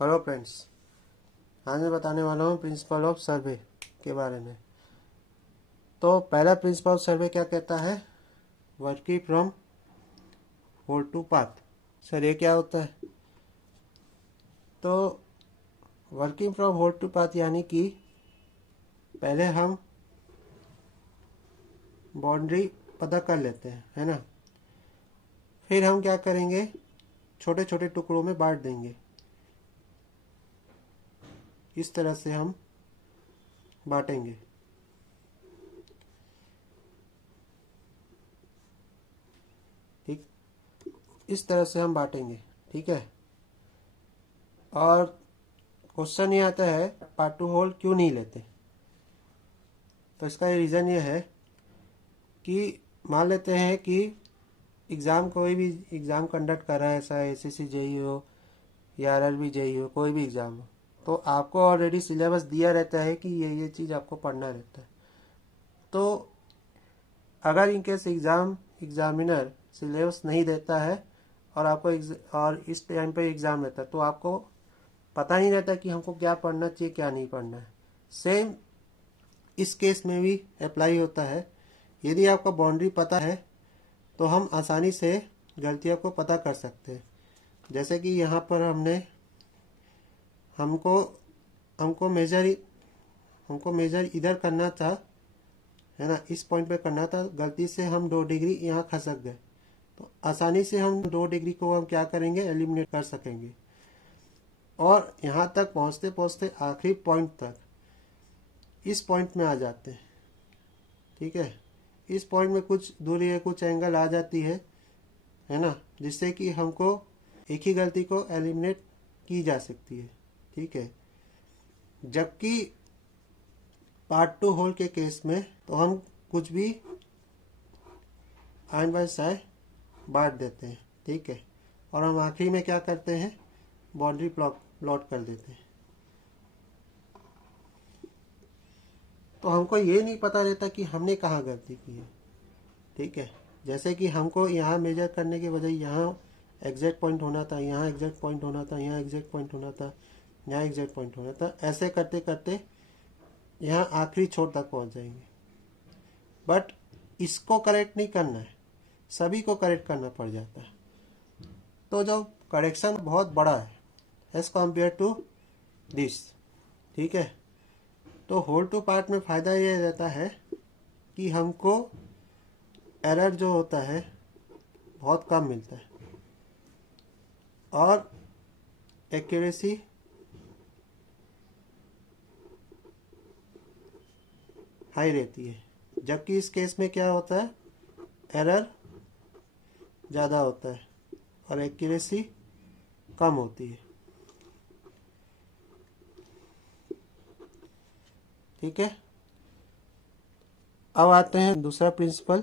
Hello friends, आज मैं बताने वाला हूँ प्रिंसिपल ऑफ सर्वे के बारे में। तो पहला प्रिंसिपल ऑफ सर्वे क्या कहता है? Working from whole to path. Sir ये क्या होता है? तो working from whole to path यानी कि पहले हम बाउंड्री पता कर लेते हैं, है ना। फिर हम क्या करेंगे, छोटे छोटे टुकड़ों में बांट देंगे। इस तरह से हम बांटेंगे। ठीक, इस तरह से हम बांटेंगे। ठीक है। और क्वेश्चन ये आता है, पार्ट टू होल क्यों नहीं लेते? तो इसका रीज़न ये है कि मान लेते हैं कि एग्ज़ाम, कोई भी एग्ज़ाम कंडक्ट कर रहा है, ऐसा एसएससी जेई हो या आरआरबी जेई हो, कोई भी एग्ज़ाम हो, तो आपको ऑलरेडी सिलेबस दिया रहता है कि ये चीज़ आपको पढ़ना रहता है। तो अगर इनकेस एग्ज़ामिनर सिलेबस नहीं देता है और और इस टाइम पे एग्ज़ाम रहता है, तो आपको पता नहीं रहता कि हमको क्या पढ़ना चाहिए, क्या नहीं पढ़ना है। सेम इस केस में भी अप्लाई होता है। यदि आपका बाउंड्री पता है तो हम आसानी से गलतियों को पता कर सकते हैं। जैसे कि यहाँ पर हमको हमको मेजर इधर करना था, है ना, इस पॉइंट पे करना था। गलती से हम 2 डिग्री यहाँ खसक गए, तो आसानी से हम 2 डिग्री को हम क्या करेंगे, एलिमिनेट कर सकेंगे। और यहाँ तक पहुँचते पहुँचते आखिरी पॉइंट तक इस पॉइंट में आ जाते हैं। ठीक है। इस पॉइंट में कुछ दूरी है, कुछ एंगल आ जाती है ना, जिससे कि हमको एक ही गलती को एलिमिनेट की जा सकती है। ठीक है। जबकि पार्ट टू होल के केस में तो हम कुछ भी आइन बाय साइन बांट देते हैं। ठीक है। और हम आखिरी में क्या करते हैं, बाउंड्री प्लॉट कर देते हैं। तो हमको ये नहीं पता रहता कि हमने कहाँ गलती की है। ठीक है। जैसे कि हमको यहाँ मेजर करने के बजाय यहाँ एग्जैक्ट पॉइंट होना था, यहाँ एग्जैक्ट पॉइंट होना था, यहाँ एग्जैक्ट पॉइंट होना था, यहाँ एग्जैक्ट पॉइंट होना था। ऐसे करते करते यहाँ आखिरी छोर तक पहुँच जाएंगे। बट इसको करेक्ट नहीं करना है, सभी को करेक्ट करना पड़ जाता है। तो जो करेक्शन बहुत बड़ा है एज कम्पेयर टू दिस। ठीक है। तो होल टू पार्ट में फ़ायदा ये रहता है कि हमको एरर जो होता है बहुत कम मिलता है और एक्यूरेसी हाई रहती है। जबकि इस केस में क्या होता है, एरर ज़्यादा होता है और एक्यूरेसी कम होती है। ठीक है। अब आते हैं दूसरा प्रिंसिपल।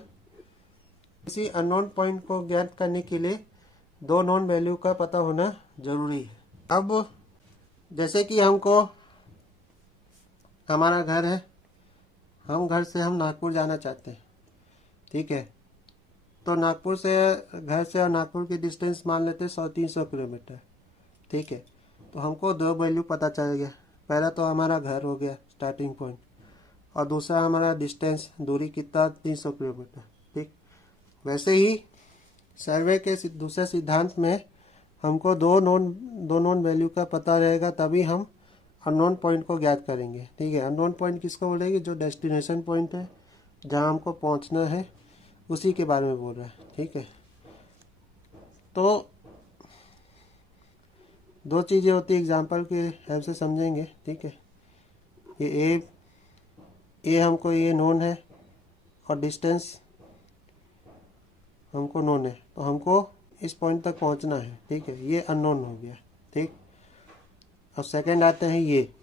किसी अननोन पॉइंट को ज्ञात करने के लिए 2 नॉन वैल्यू का पता होना जरूरी है। अब जैसे कि हमारा घर है, हम घर से नागपुर जाना चाहते हैं। ठीक है। तो नागपुर से, घर से और नागपुर की डिस्टेंस मान लेते हैं 100-300 किलोमीटर। ठीक है। तो हमको 2 वैल्यू पता चल गया। पहला तो हमारा घर हो गया स्टार्टिंग पॉइंट, और दूसरा हमारा डिस्टेंस, दूरी कितना, 300 किलोमीटर। ठीक। वैसे ही सर्वे के दूसरे सिद्धांत में हमको दो नॉन वैल्यू का पता रहेगा, तभी हम अननोन पॉइंट को ज्ञात करेंगे। ठीक है। अननोन पॉइंट किसको बोलेंगे, जो डेस्टिनेशन पॉइंट है, जहाँ हमको पहुँचना है, उसी के बारे में बोल रहा है। ठीक है। तो 2 चीज़ें होती है, एग्जाम्पल के हेल्प से समझेंगे। ठीक है। ये हमको ये नोन है और डिस्टेंस हमको नोन है, तो हमको इस पॉइंट तक पहुंचना है। ठीक है। ये अननोन हो गया। ठीक। अब सेकंड आते हैं, ये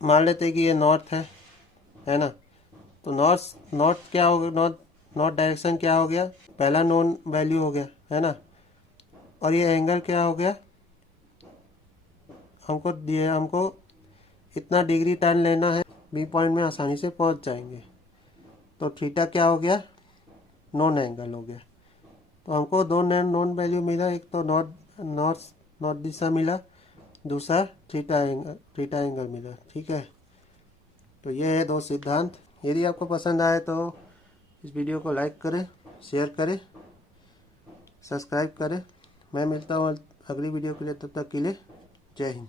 मान लेते हैं कि ये नॉर्थ है ना। तो नॉर्थ क्या हो गया, नॉर्थ डायरेक्शन क्या हो गया, पहला नोन वैल्यू हो गया, है ना। और ये एंगल क्या हो गया, हमको इतना डिग्री टर्न लेना है, बी पॉइंट में आसानी से पहुंच जाएंगे। तो थीटा क्या हो गया, नॉन एंगल हो गया। तो हमको 2 नॉन वैल्यू मिला, एक तो नॉर्थ दिशा मिला, दूसरा थ्री ट्रायंगल मिला। ठीक है, तो ये है दो सिद्धांत। यदि आपको पसंद आए तो इस वीडियो को लाइक करें, शेयर करें, सब्सक्राइब करें। मैं मिलता हूँ अगली वीडियो के लिए, तब तक के लिए जय हिंद।